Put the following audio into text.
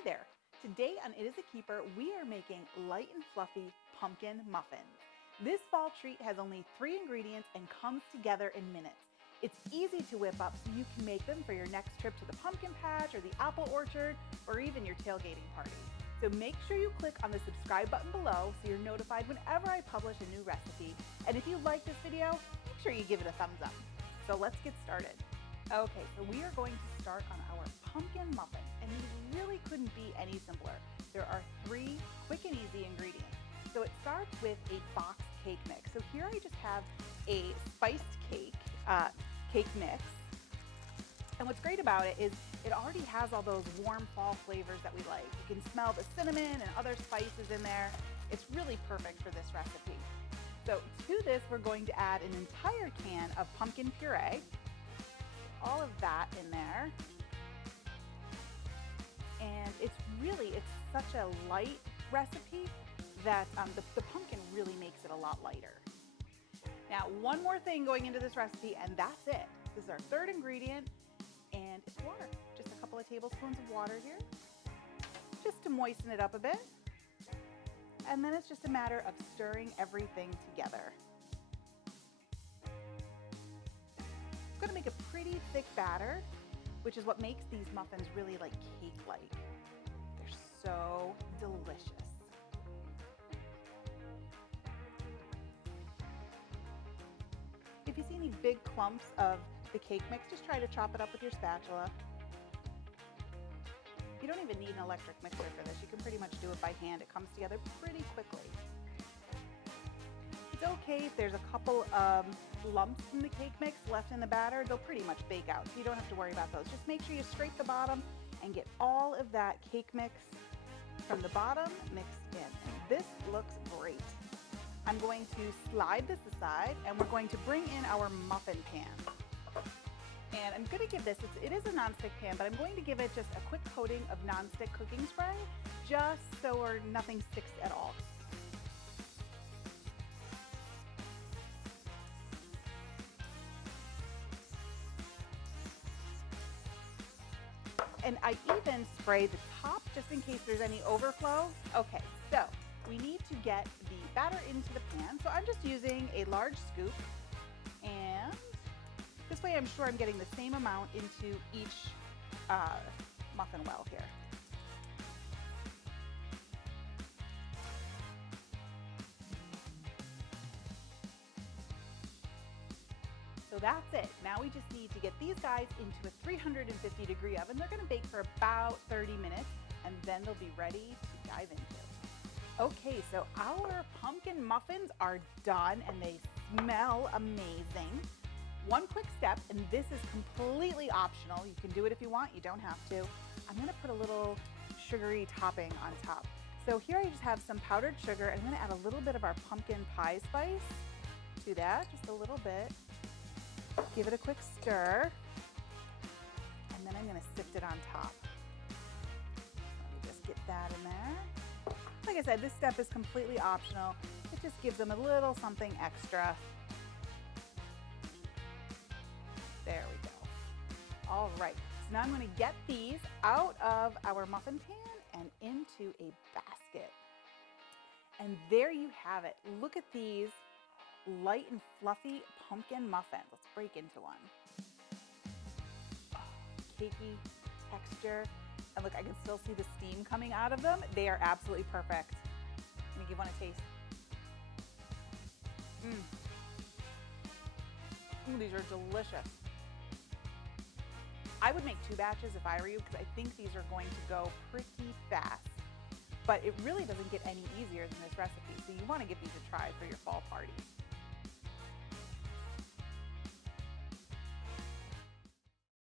Hi there. Today on It Is a Keeper, we are making light and fluffy pumpkin muffins. This fall treat has only 3 ingredients and comes together in minutes. It's easy to whip up so you can make them for your next trip to the pumpkin patch or the apple orchard or even your tailgating party. So make sure you click on the subscribe button below so you're notified whenever I publish a new recipe. And if you like this video, make sure you give it a thumbs up. So let's get started. Okay, so we are going to start on our pumpkin muffins, and these really couldn't be any simpler. There are 3 quick and easy ingredients. So it starts with a box cake mix. So here I just have a spiced cake mix. And what's great about it is it already has all those warm fall flavors that we like. You can smell the cinnamon and other spices in there. It's really perfect for this recipe. So to this, we're going to add an entire can of pumpkin puree. All of that in there. And it's such a light recipe that the pumpkin really makes it a lot lighter. Now, one more thing going into this recipe, and that's it. This is our 3rd ingredient, and it's water. Just a couple of tablespoons of water here, just to moisten it up a bit. And then it's just a matter of stirring everything together. I'm gonna make a pretty thick batter, which is what makes these muffins really like cake-like. They're so delicious. If you see any big clumps of the cake mix, just try to chop it up with your spatula. You don't even need an electric mixer for this. You can pretty much do it by hand. It comes together pretty quickly. It's okay if there's a couple of lumps in the cake mix left in the batter. They'll pretty much bake out, so you don't have to worry about those. Just make sure you scrape the bottom and get all of that cake mix from the bottom mixed in. And this looks great. I'm going to slide this aside, and we're going to bring in our muffin pan. And I'm going to give this, it is a nonstick pan, but I'm going to give it just a quick coating of nonstick cooking spray, just so nothing sticks at all. And I even spray the top just in case there's any overflow. Okay, so we need to get the batter into the pan. So I'm just using a large scoop, and this way I'm sure I'm getting the same amount into each muffin well here. So that's it. Now we just need to get these guys into a 350-degree oven. They're gonna bake for about 30 minutes, and then they'll be ready to dive into. Okay, so our pumpkin muffins are done, and they smell amazing. One quick step, and this is completely optional. You can do it if you want, you don't have to. I'm gonna put a little sugary topping on top. So here I just have some powdered sugar, and I'm gonna add a little bit of our pumpkin pie spice to that, just a little bit. Give it a quick stir, and then I'm gonna sift it on top. Let me just get that in there. Like I said, this step is completely optional. It just gives them a little something extra. There we go. All right, so now I'm gonna get these out of our muffin pan and into a basket. And there you have it. Look at these light and fluffy pumpkin muffins. Let's break into one. Oh, cakey texture. And look, I can still see the steam coming out of them. They are absolutely perfect. Let me give one a taste. These are delicious. I would make 2 batches if I were you, because I think these are going to go pretty fast. But it really doesn't get any easier than this recipe, so you want to give these a try for your fall parties.